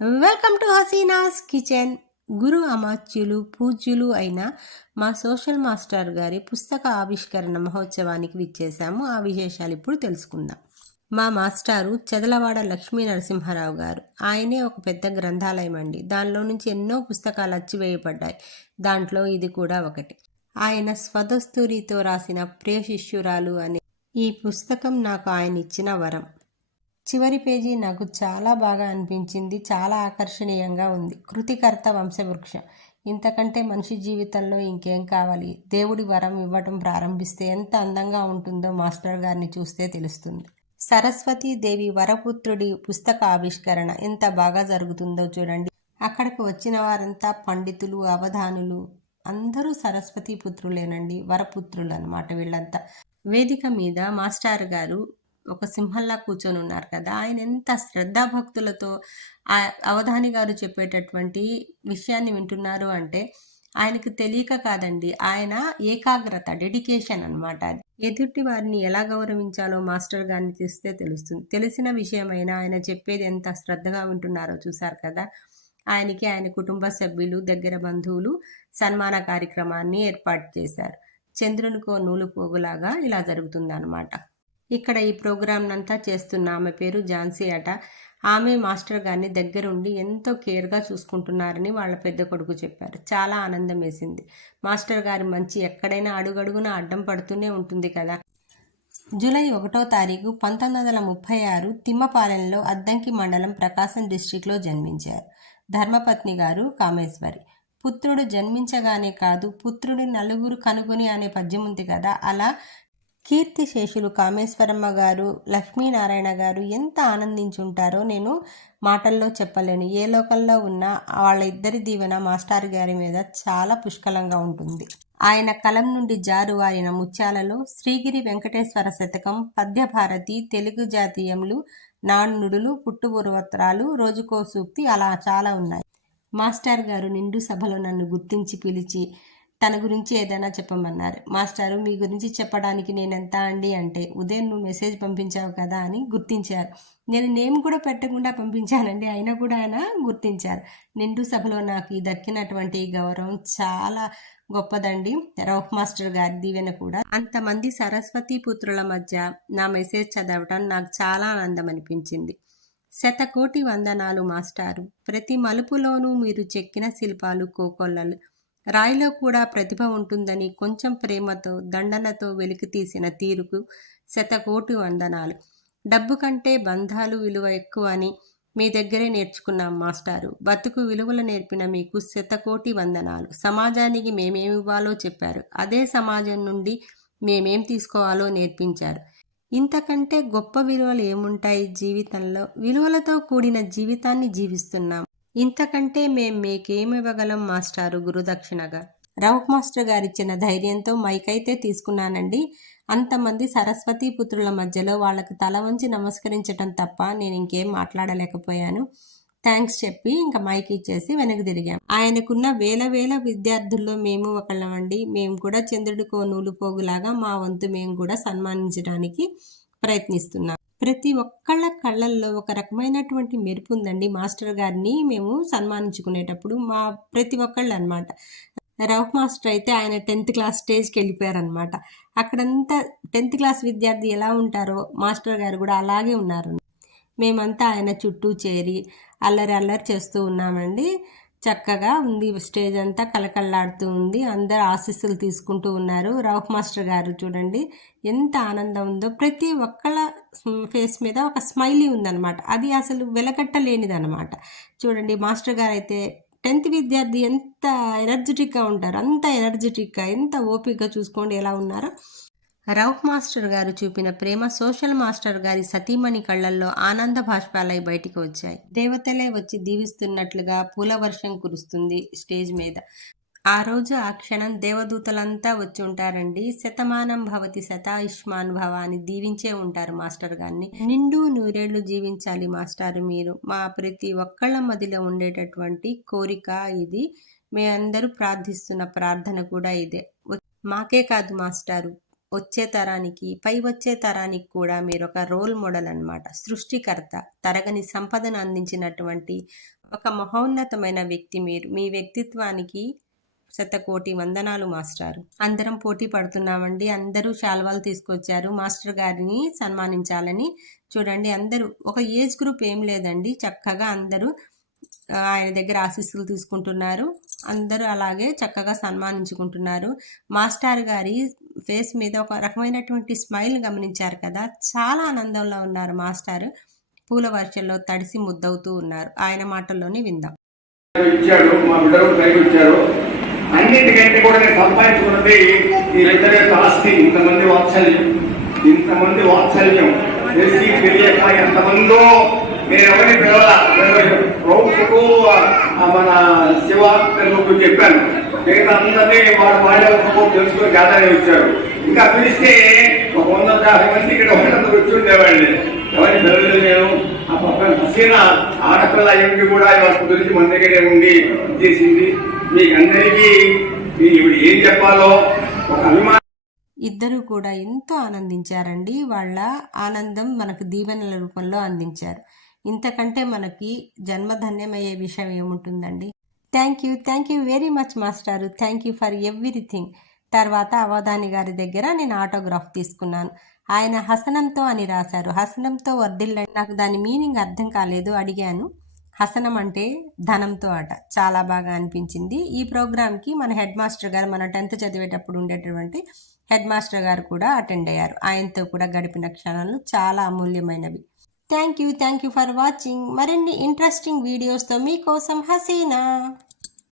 Welcome to Haseena's kitchen గురు అమాత్యులు పూజ్యులు అయిన మా సోషల్ మాస్టర్ గారి పుస్తక ఆవిష్కరణ మహోత్సవానికి విచ్చేశాము. ఆ విశేషాలు ఇప్పుడు తెలుసుకుందాం. మా మాస్టారు చెదలవాడ లక్ష్మీ నరసింహారావు గారు. ఆయనే ఒక పెద్ద గ్రంథాలయం అండి. దానిలో నుంచి ఎన్నో పుస్తకాలు అచ్చివేయబడ్డాయి దాంట్లో ఇది కూడా ఒకటి. ఆయన స్వదస్తూరితో రాసిన ప్రియ శిష్యురాలు అనే ఈ పుస్తకం నాకు ఆయన ఇచ్చిన వరం. చివరి పేజీ నాకు చాలా బాగా అనిపించింది. చాలా ఆకర్షణీయంగా ఉంది. కృతికర్త వంశవృక్షం. ఇంతకంటే మనిషి జీవితంలో ఇంకేం కావాలి? దేవుడి వరం ఇవ్వటం ప్రారంభిస్తే ఎంత అందంగా ఉంటుందో మాస్టర్ గారిని చూస్తే తెలుస్తుంది. సరస్వతీదేవి వరపుత్రుడి పుస్తక ఆవిష్కరణ ఎంత బాగా జరుగుతుందో చూడండి. అక్కడికి వచ్చిన వారంతా పండితులు అవధానులు అందరూ సరస్వతి పుత్రులేనండి. వరపుత్రులు అనమాట వీళ్ళంతా. వేదిక మీద మాస్టర్ గారు ఒక సింహంలా కూర్చొని ఉన్నారు కదా. ఆయన ఎంత శ్రద్ధాభక్తులతో ఆ అవధాని గారు చెప్పేటటువంటి విషయాన్ని వింటున్నారు అంటే ఆయనకు తెలియక కాదండి ఆయన ఏకాగ్రత డెడికేషన్ అనమాట అది. ఎదుటి వారిని ఎలా గౌరవించాలో మాస్టర్ గారిని తెస్తే తెలుస్తుంది. తెలిసిన విషయమైనా ఆయన చెప్పేది ఎంత శ్రద్ధగా వింటున్నారో చూశారు కదా. ఆయనకి ఆయన కుటుంబ సభ్యులు దగ్గర బంధువులు సన్మాన కార్యక్రమాన్ని ఏర్పాటు చేశారు. చంద్రునికో నూలు పోగులాగా ఇలా జరుగుతుందన్నమాట. ఇక్కడ ఈ ప్రోగ్రాంనంతా చేస్తున్న ఆమె పేరు ఝాన్సీ అట. ఆమె మాస్టర్ గారిని దగ్గరుండి ఎంతో కేర్గా చూసుకుంటున్నారని వాళ్ళ పెద్ద కొడుకు చెప్పారు. చాలా ఆనందం వేసింది. మాస్టర్ గారి మంచి ఎక్కడైనా అడుగడుగున అడ్డం పడుతూనే ఉంటుంది కదా. జూలై ఒకటో తారీఖు పంతొమ్మిది వందల ముప్పై ఆరు తిమ్మపాలెంలో అద్దంకి మండలం ప్రకాశం డిస్టిక్లో జన్మించారు. ధర్మపత్ని గారు కామేశ్వరి. పుత్రుడు జన్మించగానే కాదు పుత్రుడి నలుగురు కనుగొని అనే పద్యం ఉంది కదా. అలా కీర్తిశేషులు కామేశ్వరమ్మ గారు లక్ష్మీనారాయణ గారు ఎంత ఆనందించుంటారో నేను మాటల్లో చెప్పలేను. ఏ లోకంలో ఉన్న వాళ్ళ ఇద్దరి దీవెన మాస్టర్ గారి మీద చాలా పుష్కలంగా ఉంటుంది. ఆయన కలం నుండి జారువారిన ముత్యాలలో శ్రీగిరి వెంకటేశ్వర శతకం పద్యభారతి తెలుగు జాతీయములు నానుడులు పుట్టుపూర్వత్రాలు రోజుకో సూక్తి అలా చాలా ఉన్నాయి. మాస్టర్ గారు నిండు సభలో నన్ను గుర్తించి పిలిచి తన గురించి ఏదైనా చెప్పమన్నారు. మాస్టారు మీ గురించి చెప్పడానికి నేను ఎంత అండి అంటే ఉదయం నువ్వు మెసేజ్ పంపించావు కదా అని గుర్తించారు. నేను నేమ్ కూడా పెట్టకుండా పంపించానండి అయినా కూడా ఆయన గుర్తించారు. నిండు సభలో నాకు ఈ దక్కినటువంటి గౌరవం చాలా గొప్పదండి. రౌఫ్ మాస్టర్ గారి దీవెన కూడా అంతమంది సరస్వతి పుత్రుల మధ్య నా మెసేజ్ చదవటం నాకు చాలా ఆనందం అనిపించింది. శతకోటి వందనాలు మాస్టారు. ప్రతి మలుపులోనూ మీరు చెక్కిన శిల్పాలు కోకొల్లలు రాయిలో కూడా ప్రతిభ ఉంటుందని కొంచెం ప్రేమతో దండనతో వెలికి తీసిన తీరుకు శతకోటి వందనాలు. డబ్బు కంటే బంధాలు విలువ ఎక్కువ అని మీ దగ్గరే నేర్చుకున్నాం మాస్టారు. బతుకు విలువలు నేర్పిన మీకు శతకోటి వందనాలు. సమాజానికి మేమేమివ్వాలో చెప్పారు. అదే సమాజం నుండి మేమేం తీసుకోవాలో నేర్పించారు. ఇంతకంటే గొప్ప విలువలు ఏముంటాయి జీవితంలో? విలువలతో కూడిన జీవితాన్ని జీవిస్తున్నాం. ఇంతకంటే మేం మీకేమివ్వగలం మాస్టారు గురుదక్షిణగా? రౌఫ్ మాస్టర్ గారిచ్చిన ధైర్యంతో మైకైతే తీసుకున్నానండి. అంతమంది సరస్వతీ పుత్రుల మధ్యలో వాళ్ళకి తల వంచి నమస్కరించటం తప్ప నేను ఇంకేం మాట్లాడలేకపోయాను. థ్యాంక్స్ చెప్పి ఇంకా మైక్ ఇచ్చేసి వెనక్కి తిరిగాం. ఆయనకున్న వేల వేల విద్యార్థుల్లో మేము ఒకళ్ళమండి. మేము కూడా చంద్రుడికో నూలు పోగులాగా మా వంతు మేము కూడా సన్మానించడానికి ప్రయత్నిస్తున్నాం. ప్రతి ఒక్కళ్ళ కళ్ళల్లో ఒక రకమైనటువంటి మెరుపు ఉందండి. మాస్టర్ గారిని మేము సన్మానించుకునేటప్పుడు మా ప్రతి ఒక్కళ్ళు అనమాట రౌఫ్ మాస్టర్ అయితే ఆయన టెన్త్ క్లాస్ స్టేజ్కి వెళ్ళిపోయారనమాట అక్కడంతా టెన్త్ క్లాస్ విద్యార్థి ఎలా ఉంటారో మాస్టర్ గారు కూడా అలాగే ఉన్నారు. మేమంతా ఆయన చుట్టూ చేరి అల్లరి అల్లరి చేస్తూ ఉన్నామండి. చక్కగా ఉంది. స్టేజ్ అంతా కలకల్లాడుతూ ఉంది. అందరు ఆశీస్సులు తీసుకుంటూ ఉన్నారు. రౌఫ్ మాస్టర్ గారు చూడండి. ఎంత ఆనందం ఉందో. ప్రతి ఒక్కళ్ళ ఫేస్ మీద ఒక స్మైలీ ఉందన్నమాట. అది అసలు వెలకట్టలేనిదనమాట చూడండి మాస్టర్ గారు అయితే టెన్త్ విద్యార్థి ఎంత ఎనర్జెటిక్గా ఉంటారు అంత ఎనర్జెటిక్గా ఎంత ఓపికగా చూసుకోండి ఎలా ఉన్నారో. రౌఫ్ మాస్టర్ గారు చూపిన ప్రేమ సోషల్ మాస్టర్ గారి సతీమణి కళ్ళల్లో ఆనంద భాష్పాలై బయటికి వచ్చాయి. దేవతలే వచ్చి దీవిస్తున్నట్లుగా పూల వర్షం కురుస్తుంది స్టేజ్ మీద. ఆ రోజు ఆ క్షణం దేవదూతలంతా వచ్చి ఉంటారండి. శతమానం భవతి శతాయుష్మాన్ భవ అని దీవించే ఉంటారు మాస్టర్ గారిని. నిండు నూరేళ్ళు జీవించాలి మాస్టర్ మీరు. మా ప్రతి ఒక్కళ్ళ మదిలో ఉండేటటువంటి కోరిక ఇది. మీ అందరూ ప్రార్థిస్తున్న ప్రార్థన కూడా ఇదే. మాకే కాదు మాస్టారు. వచ్చే తరానికి పై వచ్చే తరానికి కూడా మీరు ఒక రోల్ మోడల్ అన్నమాట. సృష్టికర్త తరగని సంపదను అందించినటువంటి ఒక మహోన్నతమైన వ్యక్తి మీరు. మీ వ్యక్తిత్వానికి శతకోటి వందనాలు మాస్టారు. అందరం పోటీ పడుతున్నామండి. అందరూ శాల్వాలు తీసుకొచ్చారు. మాస్టర్ గారిని సన్మానించాలని చూడండి అందరూ. ఒక ఏజ్ గ్రూప్ ఏం లేదండి. చక్కగా అందరూ ఆయన దగ్గర ఆశీస్సులు తీసుకుంటున్నారు. అందరూ అలాగే చక్కగా సన్మానించుకుంటున్నారు. మాస్టర్ గారి ఫేస్ మీద ఒక రకమైనటువంటి స్మైల్ గమనించారు కదా. చాలా ఆనందంలో ఉన్నారు మాస్టర్. పూల వర్షంలో తడిసి ముద్దవుతూ ఉన్నారు. ఆయన మాటల్లోనే విందాం. ఇచ్చాడు మా బిడ్డలు పైకి వచ్చారు. అన్నిటికంటే కూడా నేను సంపాదించుకున్నది ఈ బిడ్డ యొక్క ఆస్తి ఇంతమంది వాత్సల్యం. ఇంతమంది వాత్సల్యం. తెలిసి తెలియక ఎంతమందో నేను ఎవరిని పిలవాల? ప్రభుత్వకు మన శివ చెప్పాను. మిగతా అందరినీ వాడు వాళ్ళే ఒక్కొక్క తెలుసుకుని గ్యాదర్ వచ్చాడు. ఇంకా పిలిస్తే ఒక వంద యాభై మంది ఇక్కడ ఒకటి వచ్చి ఉండేవాడిని ఎవరిని పిల్లలు నేను. ఆ పక్కన హసీనా ఆడపిల్ల ఏమిటి కూడా ఇవాళ గురించి మన దగ్గరే ఉండి చేసింది. మీకు అందరికీ ఇప్పుడు ఏం చెప్పాలో ఒక అభిమానం ఇద్దరు కూడా ఎంతో ఆనందించారండి. వాళ్ళ ఆనందం మనకు దీవెనల రూపంలో అందించారు. ఇంతకంటే మనకి జన్మధన్యమయ్యే విషయం ఏముంటుందండి? Thank you thank you very much మాస్టారు. Thank you for everything. తర్వాత అవధాని గారి దగ్గర నేను ఆటోగ్రాఫ్ తీసుకున్నాను. ఆయన హసనంతో అని రాశారు. హసనంతో వర్ధిల్లండి నాకు దాని మీనింగ్ అర్థం కాలేదు అడిగాను. హసనం అంటే ధనంతో అట చాలా బాగా అనిపించింది. ఈ ప్రోగ్రామ్కి మన హెడ్ మాస్టర్ గారు మన టెన్త్ చదివేటప్పుడు ఉండేటటువంటి హెడ్ మాస్టర్ గారు కూడా అటెండ్ అయ్యారు. ఆయనతో కూడా గడిపిన క్షణాలు చాలా అమూల్యమైనవి. Thank you thank you for watching. మరిన్ని ఇంట్రెస్టింగ్ వీడియోస్తో మీకోసం హసీనా.